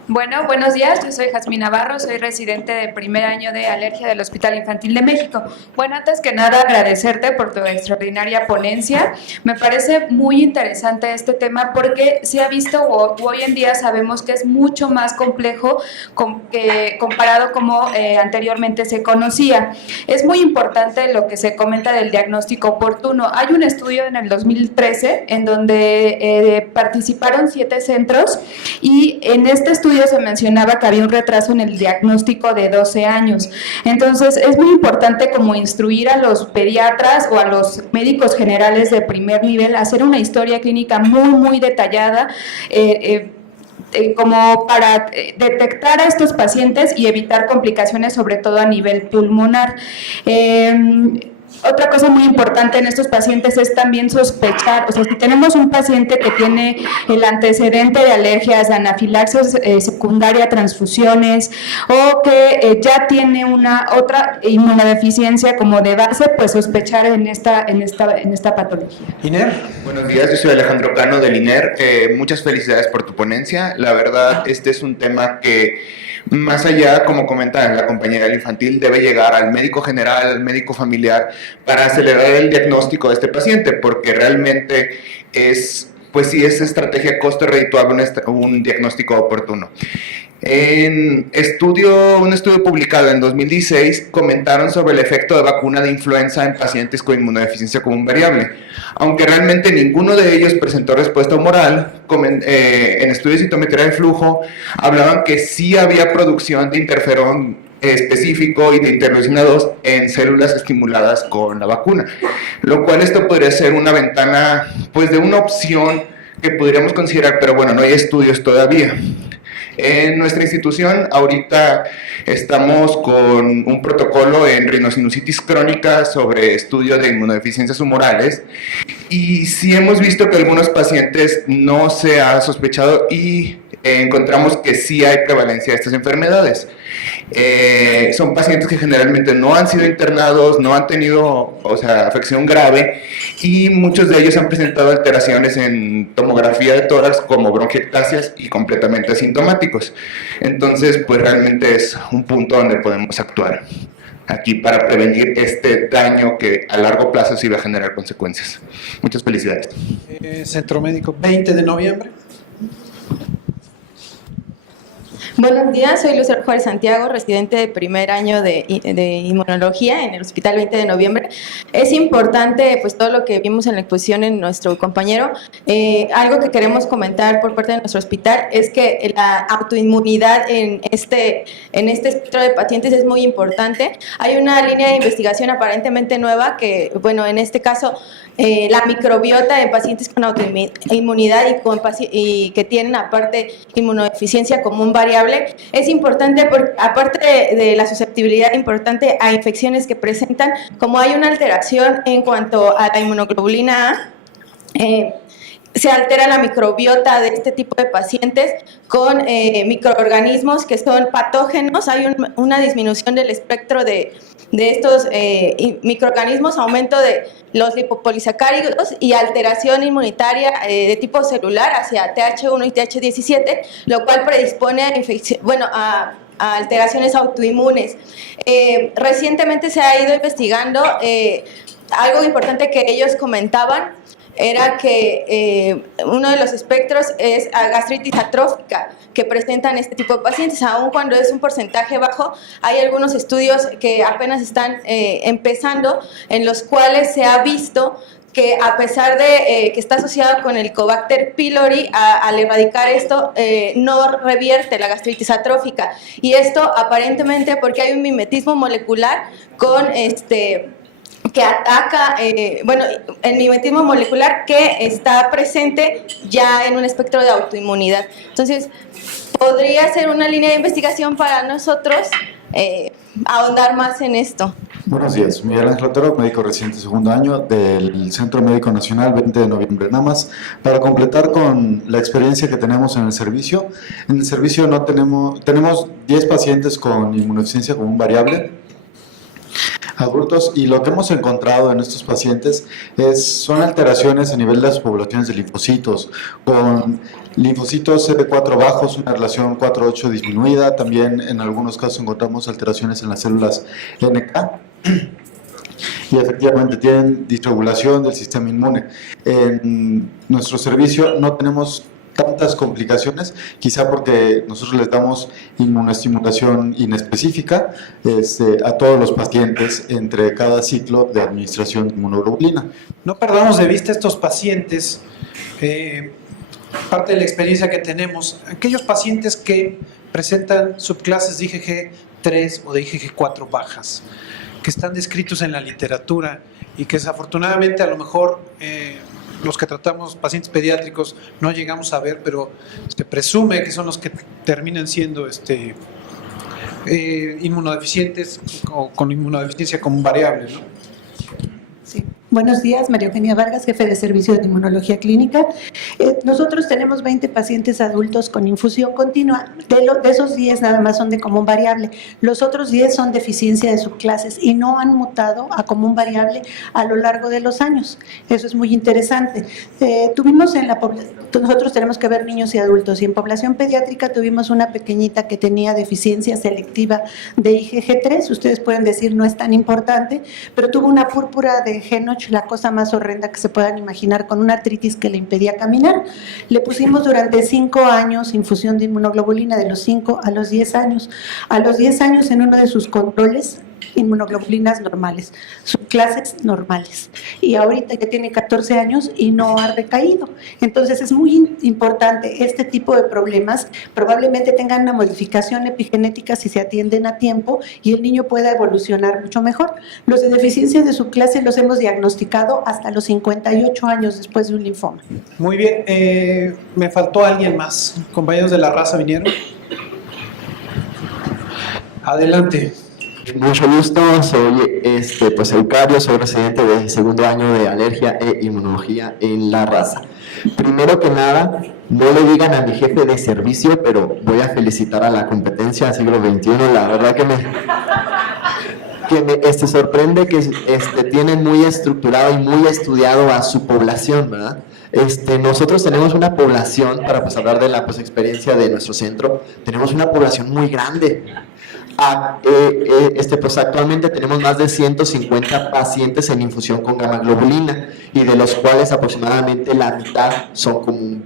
Bueno, buenos días, yo soy Jazmín Navarro, soy residente de primer año de alergia del Hospital Infantil de México. Bueno, antes que nada agradecerte por tu extraordinaria ponencia. Me parece muy interesante este tema porque se ha visto, o hoy en día sabemos que es mucho más complejo comparado como anteriormente se conocía. Es muy importante lo que se comenta del diagnóstico oportuno. Hay un estudio en el 2013 en donde participaron 7 centros, y en este estudio se mencionaba que había un retraso en el diagnóstico de 12 años. Entonces, es muy importante como instruir a los pediatras o a los médicos generales de primer nivel a hacer una historia clínica muy, muy detallada, como para detectar a estos pacientes y evitar complicaciones, sobre todo a nivel pulmonar. Otra cosa muy importante en estos pacientes es también sospechar, o sea, si tenemos un paciente que tiene el antecedente de alergias, de anafilaxis secundaria, transfusiones, o que ya tiene otra inmunodeficiencia como de base, pues sospechar en esta patología. INER. Buenos días, yo soy Alejandro Cano del INER. Muchas felicidades por tu ponencia. La verdad, este es un tema que, más allá, como comenta la compañera del infantil, debe llegar al médico general, al médico familiar, para acelerar el diagnóstico de este paciente, porque realmente es, pues sí, es estrategia costo redituable un diagnóstico oportuno. Un estudio publicado en 2016 comentaron sobre el efecto de vacuna de influenza en pacientes con inmunodeficiencia común variable. Aunque realmente ninguno de ellos presentó respuesta humoral, en estudios de citometría de flujo hablaban que sí había producción de interferón específico y de interleucina 2 en células estimuladas con la vacuna, lo cual esto podría ser una ventana pues de una opción que podríamos considerar, pero bueno, no hay estudios todavía. En nuestra institución ahorita estamos con un protocolo en rinosinusitis crónica sobre estudio de inmunodeficiencias humorales y sí hemos visto que algunos pacientes no se ha sospechado y encontramos que sí hay prevalencia de estas enfermedades. Son pacientes que generalmente no han sido internados, no han tenido, afección grave y muchos de ellos han presentado alteraciones en tomografía de tórax como bronquiectasias y completamente asintomáticos. Entonces, pues realmente es un punto donde podemos actuar aquí para prevenir este daño que a largo plazo sí va a generar consecuencias. Muchas felicidades. Centro Médico, 20 de noviembre. Buenos días, soy Lucero Juárez Santiago, residente de primer año de inmunología en el Hospital 20 de Noviembre. Es importante pues todo lo que vimos en la exposición en nuestro compañero. Algo que queremos comentar por parte de nuestro hospital es que la autoinmunidad en este espectro de pacientes es muy importante. Hay una línea de investigación aparentemente nueva que, bueno, en este caso la microbiota de pacientes con autoinmunidad y que tienen aparte inmunodeficiencia común variable es importante porque aparte de la susceptibilidad importante a infecciones que presentan, como hay una alteración en cuanto a la inmunoglobulina A, se altera la microbiota de este tipo de pacientes con microorganismos que son patógenos. Hay una disminución del espectro de estos microorganismos, aumento de los lipopolisacáridos y alteración inmunitaria de tipo celular hacia TH1 y TH17, lo cual predispone a alteraciones autoinmunes. Recientemente se ha ido investigando, algo importante que ellos comentaban era que uno de los espectros es gastritis atrófica que presentan este tipo de pacientes, aun cuando es un porcentaje bajo. Hay algunos estudios que apenas están empezando, en los cuales se ha visto que a pesar de que está asociado con el Helicobacter pylori, al erradicar esto, no revierte la gastritis atrófica. Y esto aparentemente porque hay un mimetismo molecular con que ataca, el mimetismo molecular que está presente ya en un espectro de autoinmunidad. Entonces, podría ser una línea de investigación para nosotros ahondar más en esto. Buenos días, Miguel Ángel Otero, médico residente segundo año del Centro Médico Nacional 20 de noviembre. Nada más para completar con la experiencia que tenemos en el servicio. En el servicio tenemos 10 pacientes con inmunodeficiencia común adultos, y lo que hemos encontrado en estos pacientes son alteraciones a nivel de las poblaciones de linfocitos, con linfocitos CD4 bajos, una relación 4-8 disminuida. También en algunos casos encontramos alteraciones en las células NK y efectivamente tienen disregulación del sistema inmune. En nuestro servicio no tenemos tantas complicaciones, quizá porque nosotros les damos inmunoestimulación inespecífica a todos los pacientes entre cada ciclo de administración de inmunoglobulina. No perdamos de vista estos pacientes, parte de la experiencia que tenemos, aquellos pacientes que presentan subclases de IgG 3 o de IgG 4 bajas, que están descritos en la literatura y que desafortunadamente a lo mejor los que tratamos pacientes pediátricos no llegamos a ver, pero se presume que son los que terminan siendo inmunodeficientes o con inmunodeficiencia común variable, ¿no? Sí. Buenos días, María Eugenia Vargas, jefe de servicio de inmunología clínica. Nosotros tenemos 20 pacientes adultos con infusión continua. De esos 10 nada más son de común variable. Los otros 10 son deficiencia de subclases y no han mutado a común variable a lo largo de los años. Eso es muy interesante. Tuvimos en la población, nosotros tenemos que ver niños y adultos, y en población pediátrica tuvimos una pequeñita que tenía deficiencia selectiva de IgG3. Ustedes pueden decir no es tan importante, pero tuvo una púrpura de Gen 8 Poch, la cosa más horrenda que se puedan imaginar, con una artritis que le impedía caminar. Le pusimos durante 5 años infusión de inmunoglobulina de los 5 a los 10 años. A los 10 años, en uno de sus controles, inmunoglobulinas normales, subclases normales. Y ahorita ya tiene 14 años y no ha recaído. Entonces es muy importante este tipo de problemas. Probablemente tengan una modificación epigenética si se atienden a tiempo y el niño pueda evolucionar mucho mejor. Los de deficiencia de subclase los hemos diagnosticado hasta los 58 años después de un linfoma. Muy bien, me faltó alguien más. Compañeros de la raza vinieron. Adelante. Mucho gusto, soy pues Eucario, soy residente de segundo año de alergia e inmunología en La Raza. Primero que nada, no le digan a mi jefe de servicio, pero voy a felicitar a la competencia siglo XXI, la verdad que me sorprende que tienen muy estructurado y muy estudiado a su población, ¿verdad? Nosotros tenemos una población, para pues hablar de la experiencia de nuestro centro, tenemos una población muy grande. Pues actualmente tenemos más de 150 pacientes en infusión con gamma globulina y de los cuales aproximadamente la mitad son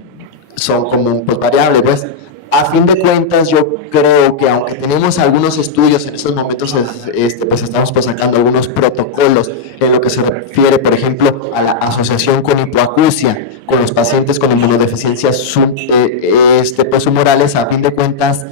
como pues, variable. Pues a fin de cuentas yo creo que aunque tenemos algunos estudios en estos momentos, pues estamos pues sacando algunos protocolos en lo que se refiere, por ejemplo, a la asociación con hipoacusia con los pacientes con inmunodeficiencias pues humorales. A fin de cuentas,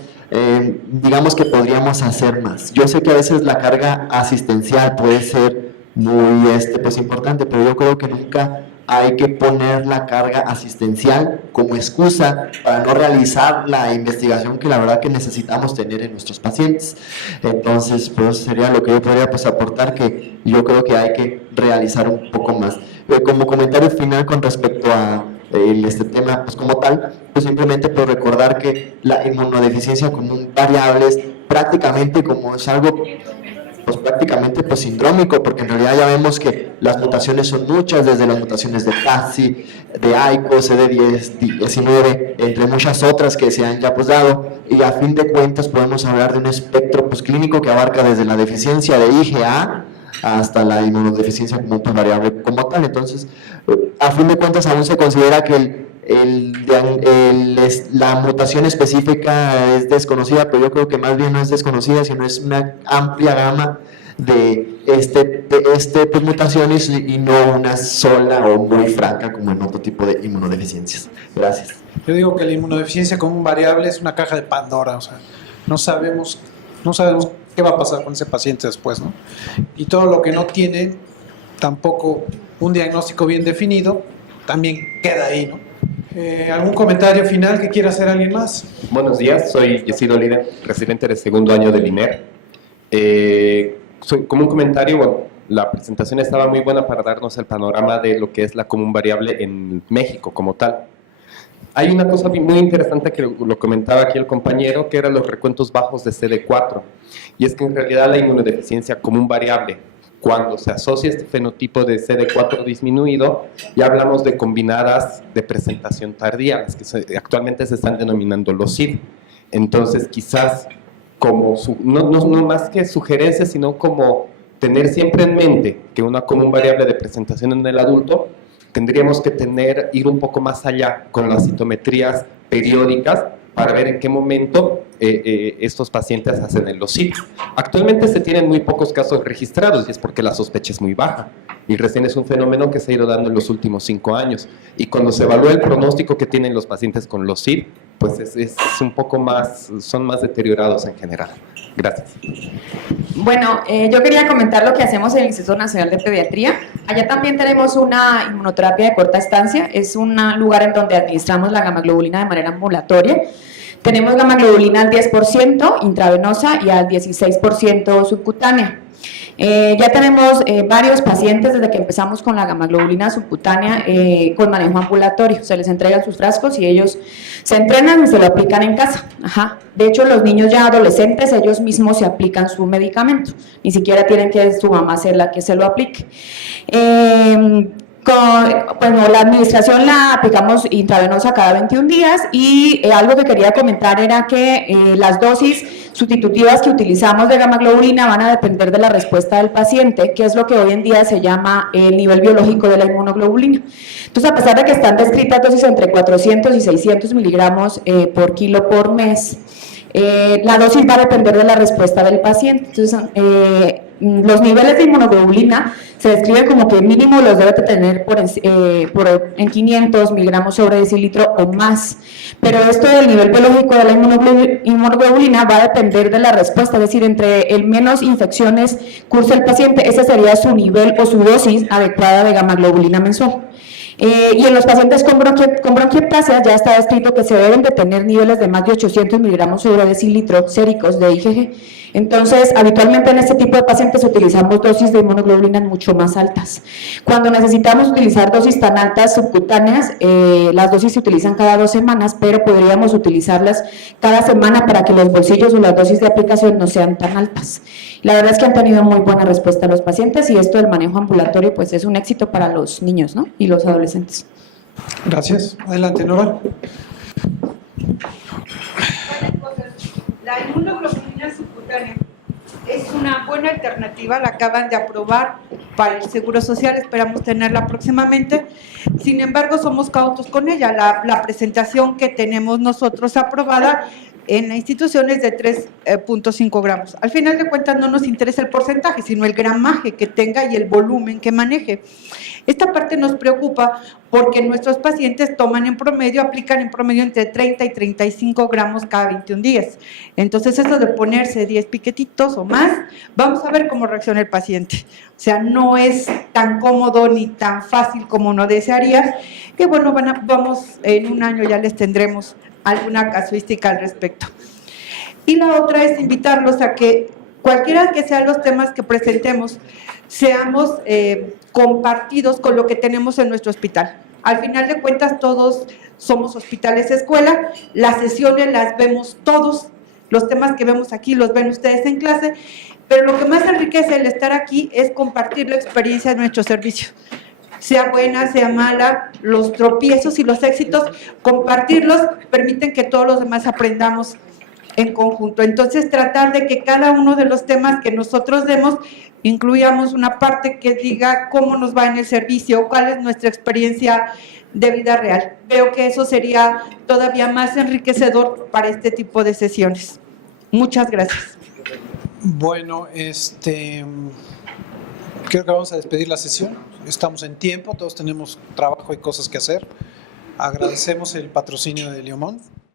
digamos que podríamos hacer más. Yo sé que a veces la carga asistencial puede ser muy pues importante, pero yo creo que nunca hay que poner la carga asistencial como excusa para no realizar la investigación que la verdad que necesitamos tener en nuestros pacientes. Entonces, pues sería lo que yo podría pues aportar, que yo creo que hay que realizar un poco más. Como comentario final con respecto a este tema pues como tal, pues simplemente por recordar que la inmunodeficiencia común variable es prácticamente como es algo pues prácticamente pues sindrómico, porque en realidad ya vemos que las mutaciones son muchas, desde las mutaciones de TASI, de AICO, CD10, 19, entre muchas otras que se han ya pues dado, y a fin de cuentas podemos hablar de un espectro pues clínico que abarca desde la deficiencia de IgA hasta la inmunodeficiencia común pues variable como tal. Entonces, a fin de cuentas aún se considera que la mutación específica es desconocida, pero yo creo que más bien no es desconocida, sino es una amplia gama de pues, mutaciones y no una sola o muy franca como en otro tipo de inmunodeficiencias. Gracias. Yo digo que la inmunodeficiencia común variable es una caja de Pandora, o sea, no sabemos qué va a pasar con ese paciente después, ¿no? Y todo lo que no tiene tampoco un diagnóstico bien definido, también queda ahí, ¿no? ¿Algún comentario final que quiera hacer alguien más? Buenos días, soy Yesido Líder, residente de segundo año del INER. Como un comentario, bueno, la presentación estaba muy buena para darnos el panorama de lo que es la común variable en México como tal. Hay una cosa muy interesante que lo comentaba aquí el compañero, que eran los recuentos bajos de CD4, y es que en realidad la inmunodeficiencia común variable, cuando se asocia este fenotipo de CD4 disminuido, ya hablamos de combinadas de presentación tardía, las que actualmente se están denominando los CID. Entonces, quizás, como no más que sugerencia, sino como tener siempre en mente que una común variable de presentación en el adulto, tendríamos que ir un poco más allá con las citometrías periódicas para ver en qué momento estos pacientes hacen el OSIT. Actualmente se tienen muy pocos casos registrados y es porque la sospecha es muy baja. Y recién es un fenómeno que se ha ido dando en los últimos 5 años. Y cuando se evalúa el pronóstico que tienen los pacientes con los CID, pues es un poco más, son más deteriorados en general. Gracias. Bueno, yo quería comentar lo que hacemos en el Instituto Nacional de Pediatría. Allá también tenemos una inmunoterapia de corta estancia. Es un lugar en donde administramos la gamma-globulina de manera ambulatoria. Tenemos gamma-globulina al 10% intravenosa y al 16% subcutánea. Ya tenemos varios pacientes desde que empezamos con la gamma-globulina subcutánea con manejo ambulatorio. Se les entregan sus frascos y ellos se entrenan y se lo aplican en casa. Ajá. De hecho, los niños ya adolescentes, ellos mismos se aplican su medicamento. Ni siquiera tienen que su mamá ser la que se lo aplique. Bueno, la administración la aplicamos intravenosa cada 21 días y algo que quería comentar era que las dosis sustitutivas que utilizamos de gamma globulina van a depender de la respuesta del paciente, que es lo que hoy en día se llama el nivel biológico de la inmunoglobulina. Entonces, a pesar de que están descritas dosis entre 400 y 600 miligramos por kilo por mes, la dosis va a depender de la respuesta del paciente. Entonces, los niveles de inmunoglobulina se describen como que mínimo los debe tener en 500 miligramos sobre decilitro o más, pero esto del nivel biológico de la inmunoglobulina va a depender de la respuesta, es decir, entre el menos infecciones cursa el paciente, ese sería su nivel o su dosis adecuada de gamma globulina mensual. Y en los pacientes con bronquiectasia ya está descrito que se deben de tener niveles de más de 800 miligramos sobre decilitro séricos de IgG. Entonces, habitualmente en este tipo de pacientes utilizamos dosis de inmunoglobulina mucho más altas. Cuando necesitamos utilizar dosis tan altas subcutáneas, las dosis se utilizan cada 2 semanas, pero podríamos utilizarlas cada semana para que los bolsillos o las dosis de aplicación no sean tan altas. La verdad es que han tenido muy buena respuesta los pacientes y esto del manejo ambulatorio pues es un éxito para los niños, ¿no? Y los adolescentes. Gracias. Adelante, Nora. La inmunoglobulina subcutánea es una buena alternativa, la acaban de aprobar para el Seguro Social, esperamos tenerla próximamente. Sin embargo, somos cautos con ella. La presentación que tenemos nosotros aprobada en la institución es de 3.5 gramos. Al final de cuentas no nos interesa el porcentaje, sino el gramaje que tenga y el volumen que maneje. Esta parte nos preocupa porque nuestros pacientes aplican en promedio entre 30 y 35 gramos cada 21 días. Entonces, eso de ponerse 10 piquetitos o más, vamos a ver cómo reacciona el paciente. O sea, no es tan cómodo ni tan fácil como uno desearía. Y bueno, vamos, en un año ya les tendremos alguna casuística al respecto. Y la otra es invitarlos a que cualquiera que sean los temas que presentemos, seamos compartidos con lo que tenemos en nuestro hospital. Al final de cuentas, todos somos hospitales escuela, las sesiones las vemos todos, los temas que vemos aquí los ven ustedes en clase, pero lo que más enriquece el estar aquí es compartir la experiencia de nuestro servicio. Sea buena, sea mala, los tropiezos y los éxitos, compartirlos permiten que todos los demás aprendamos en conjunto. Entonces, tratar de que cada uno de los temas que nosotros demos, incluyamos una parte que diga cómo nos va en el servicio, cuál es nuestra experiencia de vida real. Veo que eso sería todavía más enriquecedor para este tipo de sesiones. Muchas gracias. Bueno, creo que vamos a despedir la sesión. Estamos en tiempo, todos tenemos trabajo y cosas que hacer. Agradecemos el patrocinio de Leomón.